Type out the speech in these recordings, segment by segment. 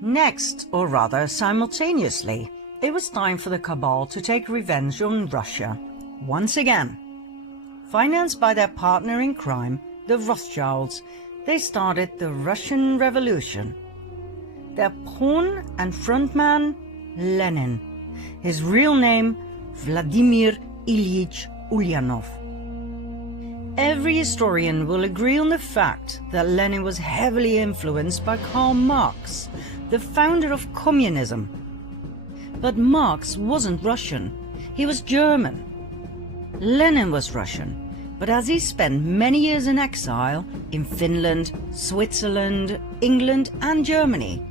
Next, or rather simultaneously, it was time for the Cabal to take revenge on Russia, once again. Financed by their partner in crime, the Rothschilds, they started the Russian Revolution. Their pawn and frontman, Lenin. His real name, Vladimir Ilyich Ulyanov. Every historian will agree on the fact that Lenin was heavily influenced by Karl Marx, the founder of communism. But Marx wasn't Russian, he was German. Lenin was Russian, but as he spent many years in exile in Finland, Switzerland, England and Germany,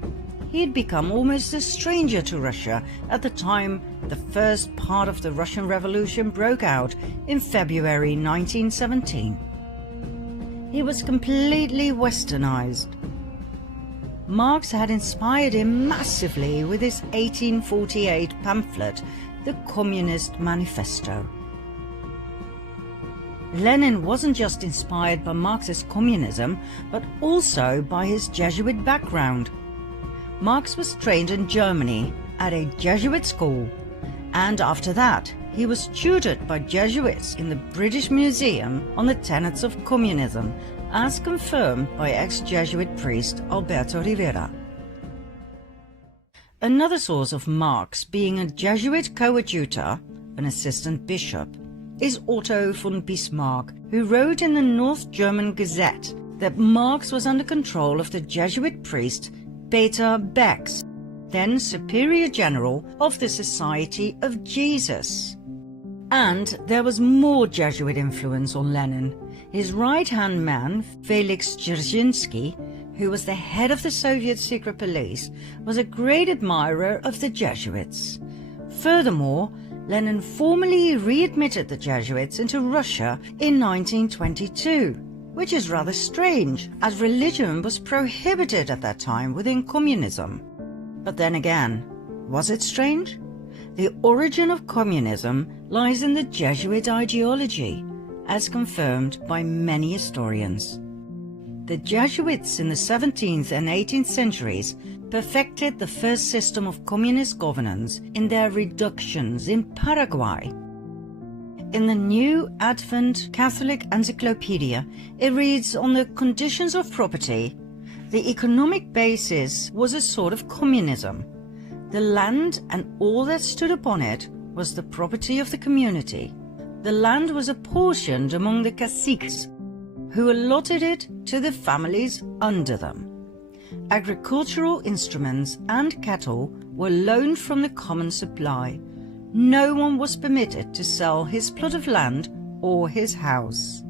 he had become almost a stranger to Russia at the time the first part of the Russian Revolution broke out in February 1917. He was completely westernized. Marx had inspired him massively with his 1848 pamphlet, The Communist Manifesto. Lenin wasn't just inspired by Marxist communism, but also by his Jesuit background. Marx was trained in Germany at a Jesuit school, and after that he was tutored by Jesuits in the British Museum on the tenets of communism, as confirmed by ex-Jesuit priest Alberto Rivera. Another source of Marx being a Jesuit coadjutor, an assistant bishop, is Otto von Bismarck, who wrote in the North German Gazette that Marx was under control of the Jesuit priest Peter Becks, then Superior General of the Society of Jesus. And there was more Jesuit influence on Lenin. His right-hand man, Felix Dzerzhinsky, who was the head of the Soviet secret police, was a great admirer of the Jesuits. Furthermore, Lenin formally readmitted the Jesuits into Russia in 1922, which is rather strange, as religion was prohibited at that time within communism. But then again, was it strange? The origin of communism lies in the Jesuit ideology, as confirmed by many historians. The Jesuits in the 17th and 18th centuries perfected the first system of communist governance in their reductions in Paraguay. In the New Advent Catholic Encyclopedia, it reads on the conditions of property. The economic basis was a sort of communism. The land and all that stood upon it was the property of the community. The land was apportioned among the caciques, who allotted it to the families under them. Agricultural instruments and cattle were loaned from the common supply. No one was permitted to sell his plot of land or his house.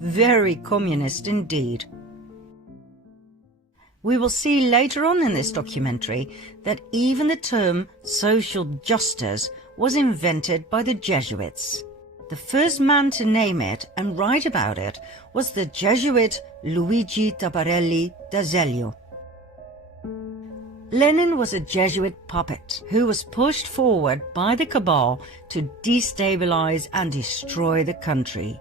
Very communist indeed. We will see later on in this documentary that even the term social justice was invented by the Jesuits. The first man to name it and write about it was the Jesuit Luigi Tabarelli d'Azeglio. Lenin was a Jesuit puppet who was pushed forward by the Cabal to destabilize and destroy the country.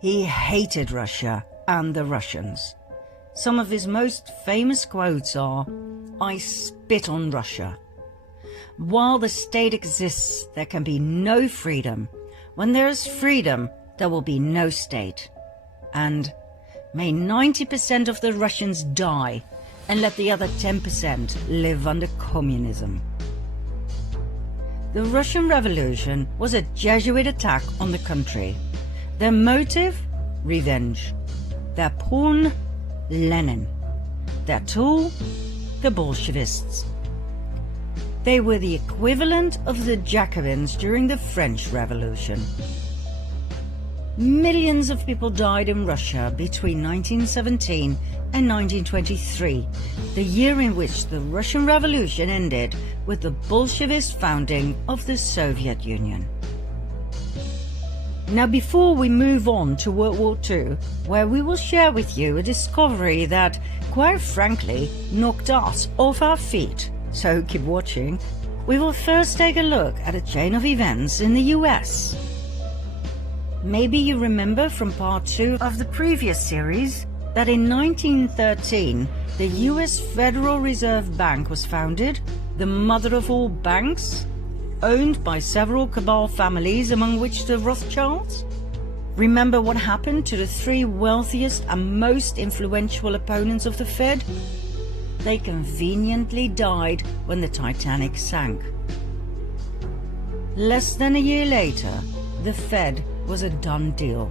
He hated Russia and the Russians. Some of his most famous quotes are, "I spit on Russia. While the state exists, there can be no freedom. When there is freedom, there will be no state." And, "May 90% of the Russians die and let the other 10% live under communism." The Russian Revolution was a Jesuit attack on the country. Their motive? Revenge. Their pawn? Lenin. Their tool? The Bolshevists. They were the equivalent of the Jacobins during the French Revolution. Millions of people died in Russia between 1917 and 1923, the year in which the Russian Revolution ended with the Bolshevist founding of the Soviet Union. Now, before we move on to World War II, where we will share with you a discovery that, quite frankly, knocked us off our feet, so keep watching, we will first take a look at a chain of events in the US. Maybe you remember from part 2 of the previous series, that in 1913 the US Federal Reserve Bank was founded, the mother of all banks, owned by several cabal families, among which the Rothschilds? Remember what happened to the three wealthiest and most influential opponents of the Fed? They conveniently died when the Titanic sank. Less than a year later, the Fed was a done deal.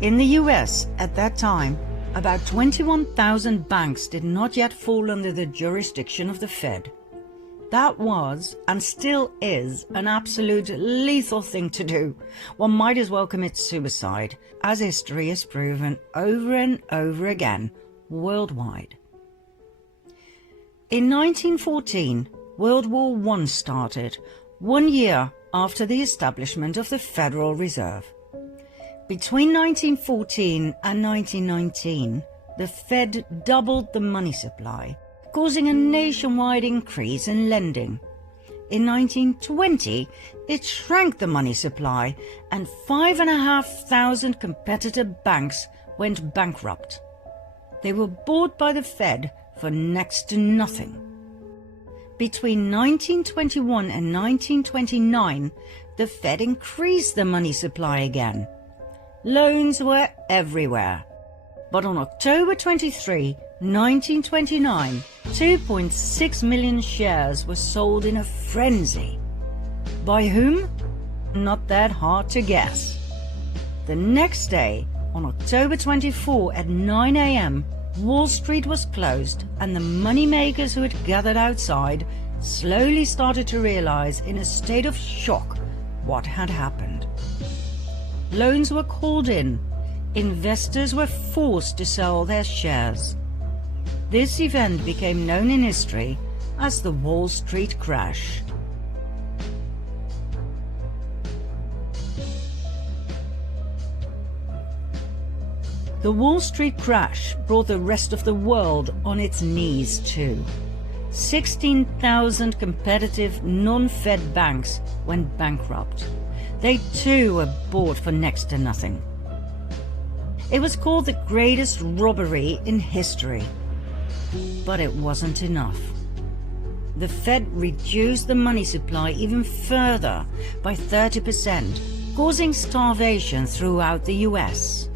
In the US at that time, about 21,000 banks did not yet fall under the jurisdiction of the Fed. That was, and still is, an absolute lethal thing to do. One might as well commit suicide, as history has proven over and over again, worldwide. In 1914, World War I started, 1 year after the establishment of the Federal Reserve. Between 1914 and 1919, the Fed doubled the money supply, causing a nationwide increase in lending. In 1920, it shrank the money supply, and 5,500 competitor banks went bankrupt. They were bought by the Fed for next to nothing. Between 1921 and 1929, the Fed increased the money supply again. Loans were everywhere. But on October 23, 1929, 2.6 million shares were sold in a frenzy. By whom? Not that hard to guess. The next day, on October 24 at 9 a.m., Wall Street was closed, and the moneymakers who had gathered outside slowly started to realize in a state of shock what had happened. Loans were called in. Investors were forced to sell their shares. This event became known in history as the Wall Street crash. The Wall Street crash brought the rest of the world on its knees too. 16,000 competitive non-Fed banks went bankrupt. They too were bought for next to nothing. It was called the greatest robbery in history. But it wasn't enough. The Fed reduced the money supply even further by 30%, causing starvation throughout the US.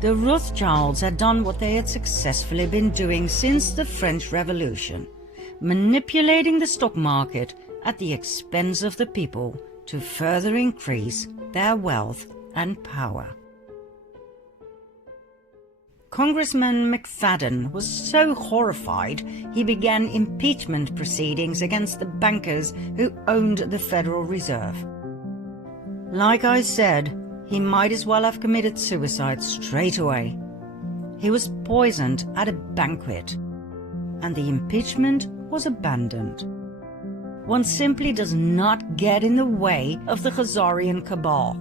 The Rothschilds had done what they had successfully been doing since the French Revolution, manipulating the stock market at the expense of the people to further increase their wealth and power. Congressman McFadden was so horrified he began impeachment proceedings against the bankers who owned the Federal Reserve. Like I said, he might as well have committed suicide straight away. He was poisoned at a banquet, and the impeachment was abandoned. One simply does not get in the way of the Khazarian cabal.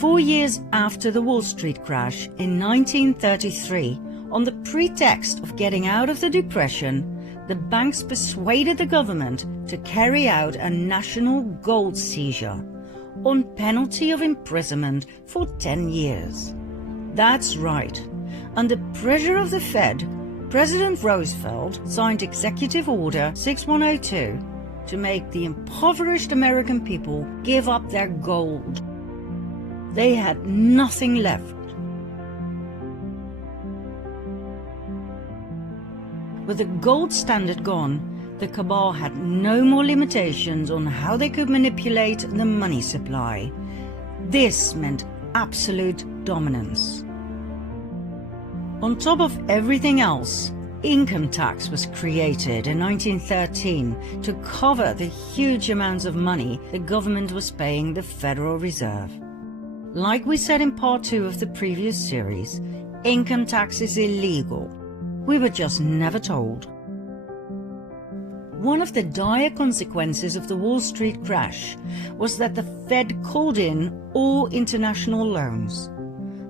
4 years after the Wall Street crash in 1933, on the pretext of getting out of the Depression, the banks persuaded the government to carry out a national gold seizure, on penalty of imprisonment for 10 years. That's right. Under pressure of the Fed, President Roosevelt signed Executive Order 6102 to make the impoverished American people give up their gold. They had nothing left. With the gold standard gone, the cabal had no more limitations on how they could manipulate the money supply. This meant absolute dominance. On top of everything else, income tax was created in 1913 to cover the huge amounts of money the government was paying the Federal Reserve. Like we said in part 2 of the previous series, income tax is illegal. We were just never told. One of the dire consequences of the Wall Street crash was that the Fed called in all international loans.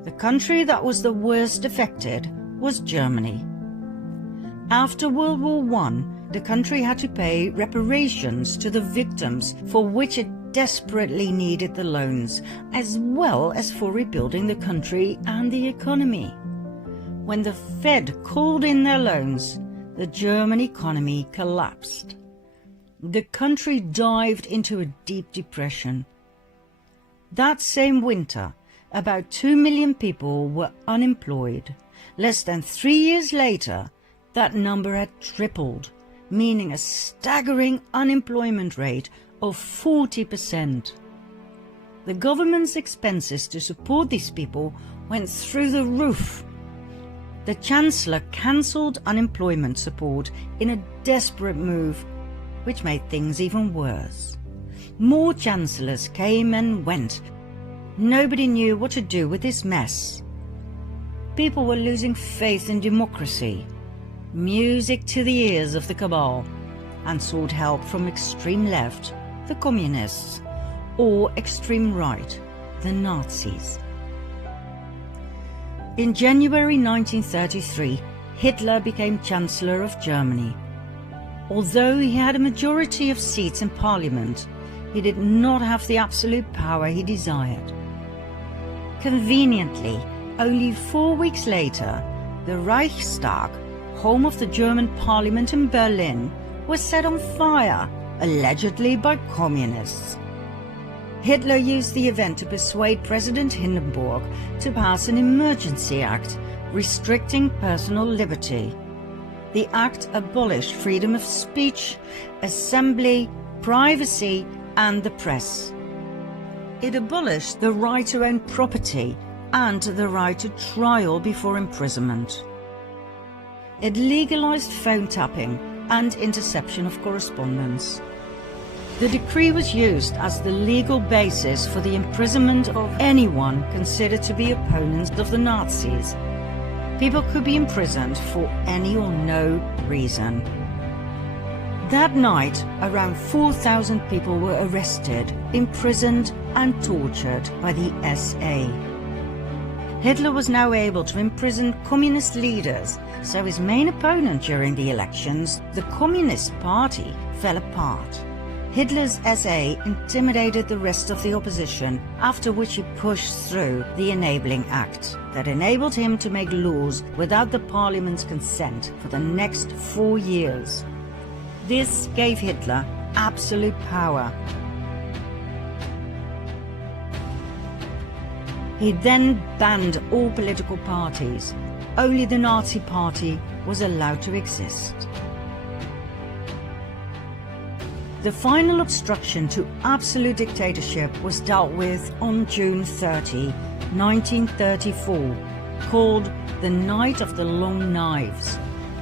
The country that was the worst affected was Germany. After World War I, the country had to pay reparations to the victims, for which it desperately needed the loans, as well as for rebuilding the country and the economy. When the Fed called in their loans, the German economy collapsed. The country dived into a deep depression. That same winter, about 2 million people were unemployed. Less than 3 years later, that number had tripled, meaning a staggering unemployment rate of 40%. The government's expenses to support these people went through the roof. The Chancellor cancelled unemployment support in a desperate move, which made things even worse. More chancellors came and went. Nobody knew what to do with this mess. People were losing faith in democracy, music to the ears of the cabal, and sought help from extreme left, the communists, or extreme right, the Nazis. In January 1933, Hitler became Chancellor of Germany. Although he had a majority of seats in parliament, he did not have the absolute power he desired. Conveniently, only 4 weeks later, the Reichstag, home of the German parliament in Berlin, was set on fire, allegedly by communists. Hitler used the event to persuade President Hindenburg to pass an emergency act restricting personal liberty. The act abolished freedom of speech, assembly, privacy, and the press. It abolished the right to own property and the right to trial before imprisonment. It legalized phone tapping and interception of correspondence. The decree was used as the legal basis for the imprisonment of anyone considered to be opponents of the Nazis. People could be imprisoned for any or no reason. That night, around 4,000 people were arrested, imprisoned and tortured by the SA. Hitler was now able to imprison communist leaders, so his main opponent during the elections, the Communist Party, fell apart. Hitler's SA intimidated the rest of the opposition, after which he pushed through the Enabling Act that enabled him to make laws without the parliament's consent for the next 4 years. This gave Hitler absolute power. He then banned all political parties. Only the Nazi Party was allowed to exist. The final obstruction to absolute dictatorship was dealt with on June 30, 1934, called the Night of the Long Knives,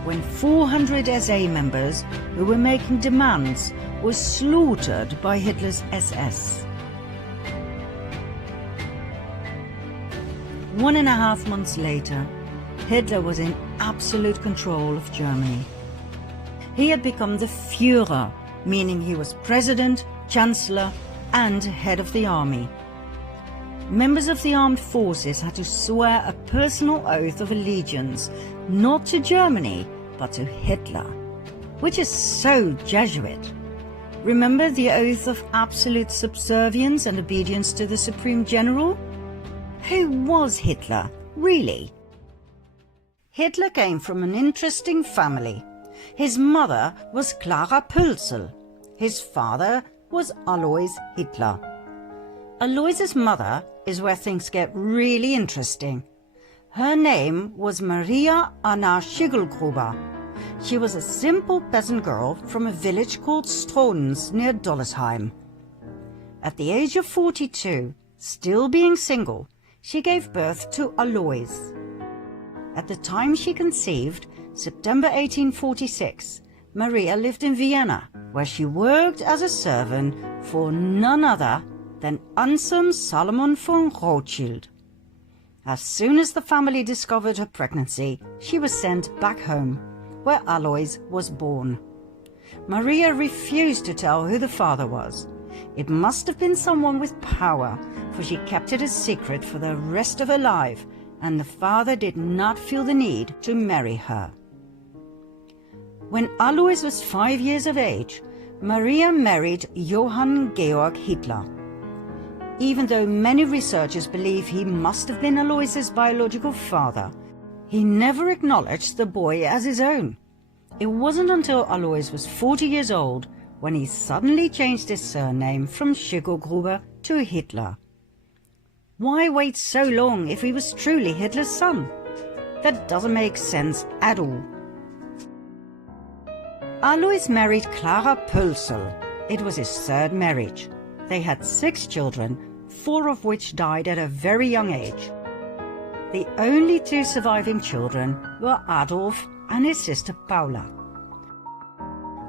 when 400 SA members who were making demands were slaughtered by Hitler's SS. 1.5 months later, Hitler was in absolute control of Germany. He had become the Führer, meaning he was president, chancellor, and head of the army. Members of the armed forces had to swear a personal oath of allegiance, not to Germany, but to Hitler, which is so Jesuit. Remember the oath of absolute subservience and obedience to the Supreme General? Who was Hitler, really? Hitler came from an interesting family. His mother was Clara Pölzl. His father was Alois Hitler. Alois's mother is where things get really interesting. Her name was Maria Anna Schiggelgruber. She was a simple peasant girl from a village called Stronens near Dollersheim. At the age of 42, still being single, she gave birth to Alois. At the time she conceived, September 1846, Maria lived in Vienna, where she worked as a servant for none other than Anselm Salomon von Rothschild. As soon as the family discovered her pregnancy, she was sent back home, where Alois was born. Maria refused to tell who the father was. It must have been someone with power, for she kept it a secret for the rest of her life and the father did not feel the need to marry her. When Alois was 5 years of age, Maria married Johann Georg Hitler. Even though many researchers believe he must have been Alois's biological father, he never acknowledged the boy as his own. It wasn't until Alois was 40 years old when he suddenly changed his surname from Schickelgruber to Hitler. Why wait so long if he was truly Hitler's son? That doesn't make sense at all. Alois married Clara Pölsel. It was his third marriage. They had 6 children, 4 of which died at a very young age. The only 2 surviving children were Adolf and his sister Paula.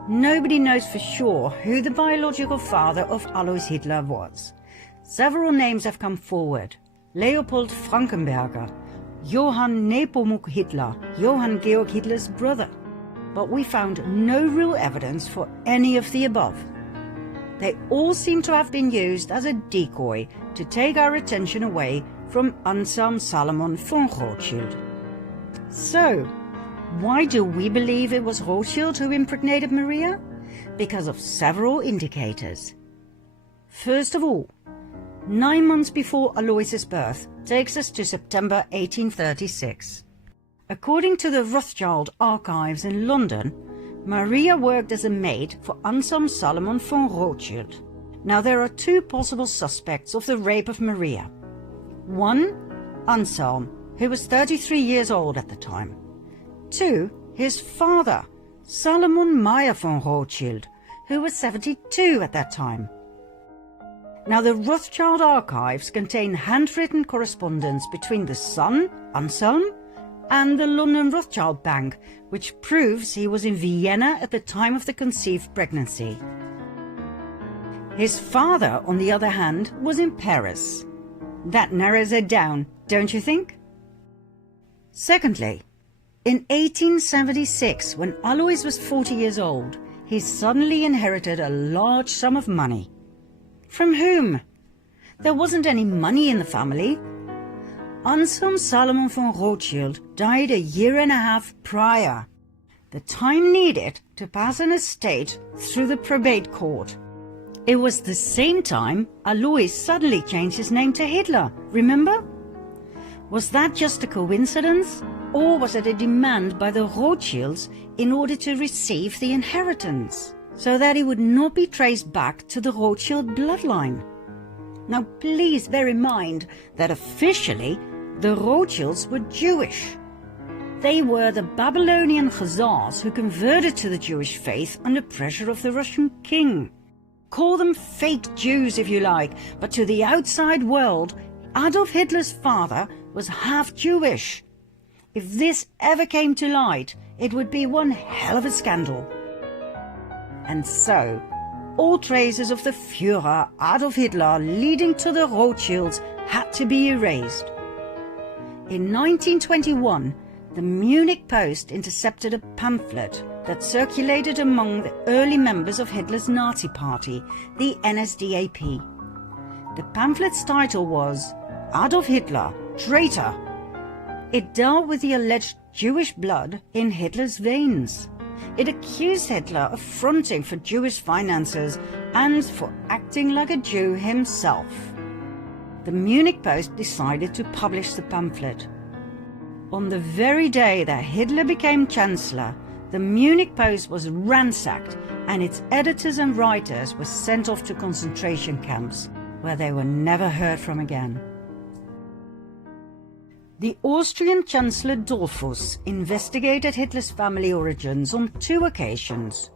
Nobody knows for sure who the biological father of Alois Hitler was. Several names have come forward: Leopold Frankenberger, Johann Nepomuk Hitler, Johann Georg Hitler's brother. But we found no real evidence for any of the above. They all seem to have been used as a decoy to take our attention away from Anselm Salomon von Rothschild. So, why do we believe it was Rothschild who impregnated Maria? Because of several indicators. First of all, 9 months before Alois's birth takes us to September 1836. According to the Rothschild archives in London, Maria worked as a maid for Anselm Salomon von Rothschild. Now there are 2 possible suspects of the rape of Maria. 1, Anselm, who was 33 years old at the time. 2, his father, Salomon Meyer von Rothschild, who was 72 at that time. Now the Rothschild archives contain handwritten correspondence between the son, Anselm, and the London Rothschild Bank, which proves he was in Vienna at the time of the conceived pregnancy. His father, on the other hand, was in Paris. That narrows it down, don't you think? Secondly, in 1876, when Alois was 40 years old, he suddenly inherited a large sum of money. From whom? There wasn't any money in the family. Anselm Salomon von Rothschild died a year and a half prior, the time needed to pass an estate through the probate court. It was the same time Alois suddenly changed his name to Hitler, remember? Was that just a coincidence, or was it a demand by the Rothschilds in order to receive the inheritance, so that he would not be traced back to the Rothschild bloodline? Now please bear in mind that officially the Rothschilds were Jewish. They were the Babylonian Khazars who converted to the Jewish faith under pressure of the Russian king. Call them fake Jews if you like, but to the outside world, Adolf Hitler's father was half Jewish. If this ever came to light, it would be one hell of a scandal. And so, all traces of the Führer Adolf Hitler leading to the Rothschilds had to be erased. In 1921, the Munich Post intercepted a pamphlet that circulated among the early members of Hitler's Nazi party, the NSDAP. The pamphlet's title was Adolf Hitler, Traitor. It dealt with the alleged Jewish blood in Hitler's veins. It accused Hitler of fronting for Jewish finances and for acting like a Jew himself. The Munich Post decided to publish the pamphlet. On the very day that Hitler became Chancellor, the Munich Post was ransacked and its editors and writers were sent off to concentration camps, where they were never heard from again. The Austrian Chancellor Dollfuss investigated Hitler's family origins on 2 occasions.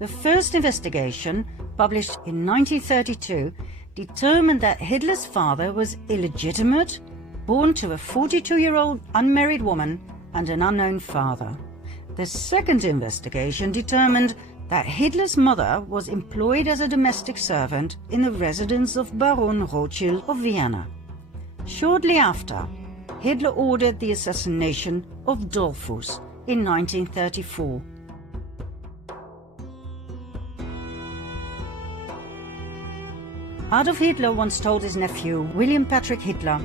The first investigation, published in 1932, determined that Hitler's father was illegitimate, born to a 42-year-old unmarried woman and an unknown father. The second investigation determined that Hitler's mother was employed as a domestic servant in the residence of Baron Rothschild of Vienna. Shortly after, Hitler ordered the assassination of Dollfuss in 1934. Adolf Hitler once told his nephew, William Patrick Hitler,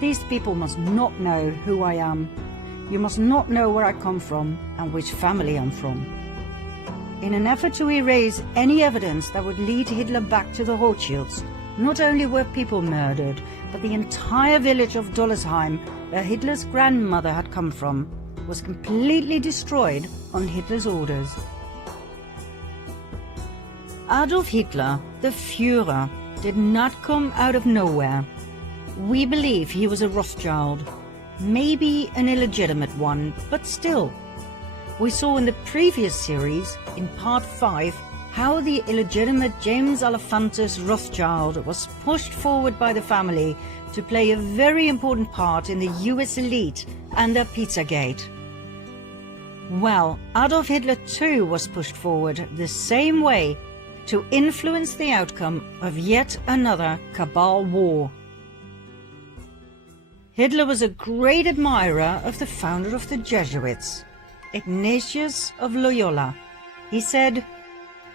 These people must not know who I am. You must not know where I come from and which family I'm from. In an effort to erase any evidence that would lead Hitler back to the Rothschilds, not only were people murdered, but the entire village of Dollersheim, where Hitler's grandmother had come from, was completely destroyed on Hitler's orders. Adolf Hitler, the Führer, did not come out of nowhere. We believe he was a Rothschild, maybe an illegitimate one, but still. We saw in the previous series, in part 5, how the illegitimate James Alefantis Rothschild was pushed forward by the family to play a very important part in the US elite and their Pizzagate. Well, Adolf Hitler too was pushed forward the same way to influence the outcome of yet another cabal war. Hitler was a great admirer of the founder of the Jesuits, Ignatius of Loyola. He said,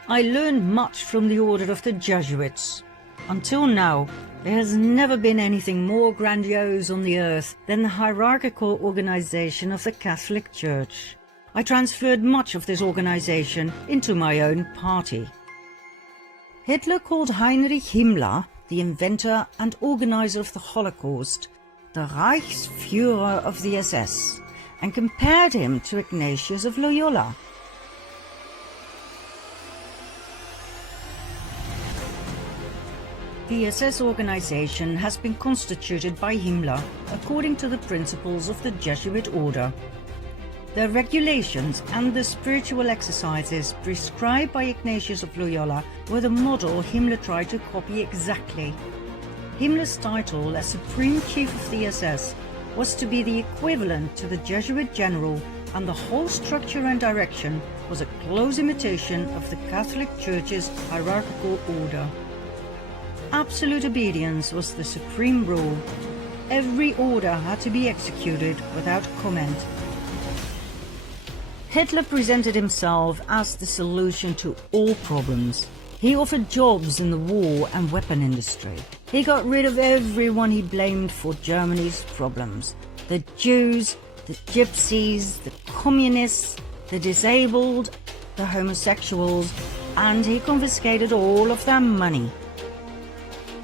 "I learned much from the order of the Jesuits. Until now, there has never been anything more grandiose on the earth than the hierarchical organization of the Catholic Church. I transferred much of this organization into my own party." Hitler called Heinrich Himmler, the inventor and organizer of the Holocaust, the Reichsführer of the SS, and compared him to Ignatius of Loyola. The SS organization has been constituted by Himmler according to the principles of the Jesuit order. The regulations and the spiritual exercises prescribed by Ignatius of Loyola were the model Himmler tried to copy exactly. Himmler's title as Supreme Chief of the SS was to be the equivalent to the Jesuit general, and the whole structure and direction was a close imitation of the Catholic Church's hierarchical order. Absolute obedience was the supreme rule. Every order had to be executed without comment. Hitler presented himself as the solution to all problems. He offered jobs in the war and weapon industry. He got rid of everyone he blamed for Germany's problems. The Jews, the Gypsies, the Communists, the disabled, the homosexuals, and he confiscated all of their money.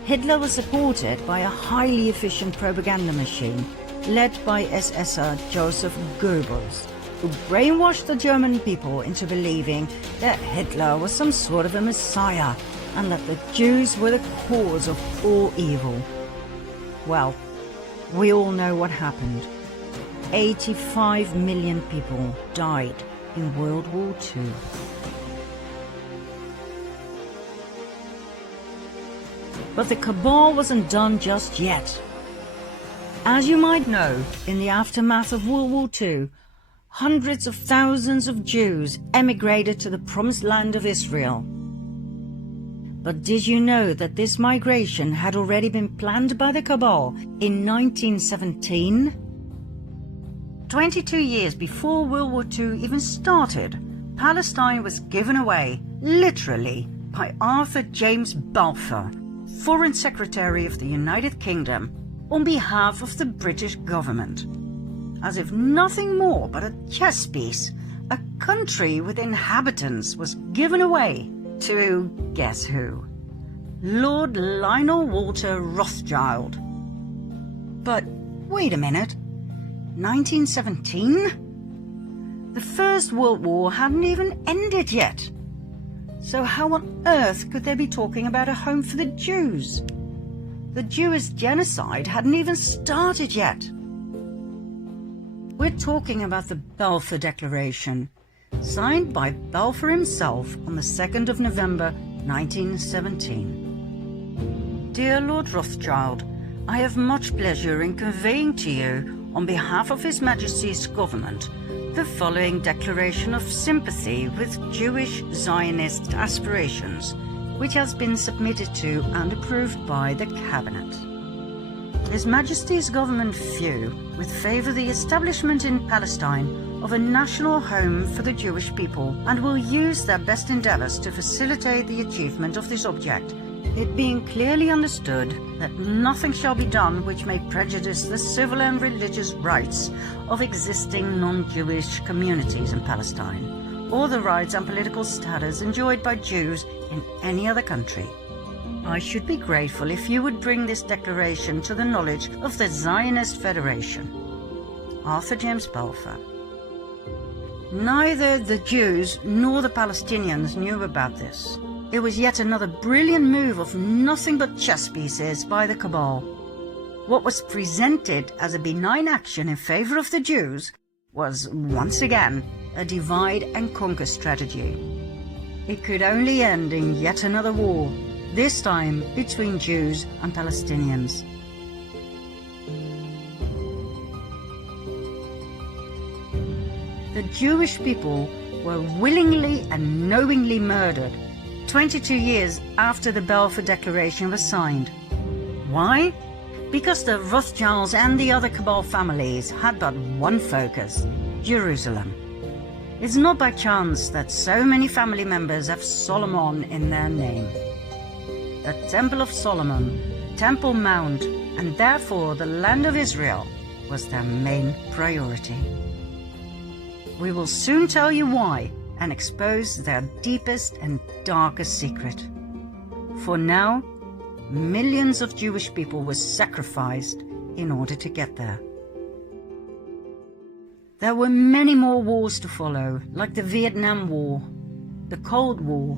Hitler was supported by a highly efficient propaganda machine led by SSer Joseph Goebbels, who brainwashed the German people into believing that Hitler was some sort of a messiah and that the Jews were the cause of all evil. Well, we all know what happened. 85 million people died in World War II. But the cabal wasn't done just yet. As you might know, in the aftermath of World War II, hundreds of thousands of Jews emigrated to the promised land of Israel. But did you know that this migration had already been planned by the cabal in 1917? 22 years before World War II even started, Palestine was given away, literally, by Arthur James Balfour, Foreign Secretary of the United Kingdom, on behalf of the British government. As if nothing more but a chess piece, a country with inhabitants was given away to, guess who? Lord Lionel Walter Rothschild. But wait a minute, 1917? The First World War hadn't even ended yet. So how on earth could they be talking about a home for the Jews? The Jewish genocide hadn't even started yet. We're talking about the Balfour Declaration, signed by Balfour himself on the 2nd of November 1917. Dear Lord Rothschild, I have much pleasure in conveying to you, on behalf of His Majesty's government, the following declaration of sympathy with Jewish Zionist aspirations, which has been submitted to and approved by the Cabinet. His Majesty's government view with favour the establishment in Palestine of a national home for the Jewish people and will use their best endeavours to facilitate the achievement of this object, it being clearly understood that nothing shall be done which may prejudice the civil and religious rights of existing non-Jewish communities in Palestine, or the rights and political status enjoyed by Jews in any other country. I should be grateful if you would bring this declaration to the knowledge of the Zionist Federation. Arthur James Balfour. Neither the Jews nor the Palestinians knew about this. It was yet another brilliant move of nothing but chess pieces by the cabal. What was presented as a benign action in favor of the Jews was, once again, a divide and conquer strategy. It could only end in yet another war, this time between Jews and Palestinians. The Jewish people were willingly and knowingly murdered 22 years after the Balfour Declaration was signed. Why? Because the Rothschilds and the other cabal families had but one focus: Jerusalem. It's not by chance that so many family members have Solomon in their name. The Temple of Solomon, Temple Mount, and therefore the land of Israel was their main priority. We will soon tell you why and expose their deepest and darkest secret. For now, millions of Jewish people were sacrificed in order to get there. There were many more wars to follow, like the Vietnam War, the Cold War.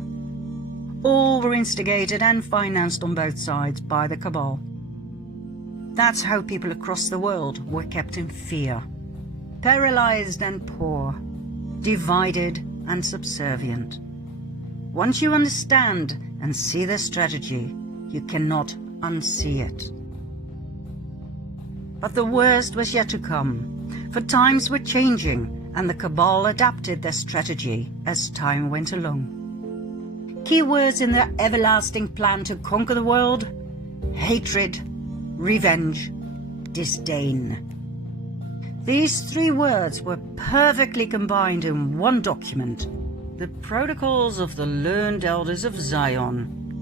All were instigated and financed on both sides by the cabal. That's how people across the world were kept in fear, paralyzed and poor, divided and subservient. Once you understand and see their strategy, you cannot unsee it. But the worst was yet to come, for times were changing and the cabal adapted their strategy as time went along. Key words in their everlasting plan to conquer the world: hatred, revenge, disdain. These three words were perfectly combined in one document, the Protocols of the Learned Elders of Zion,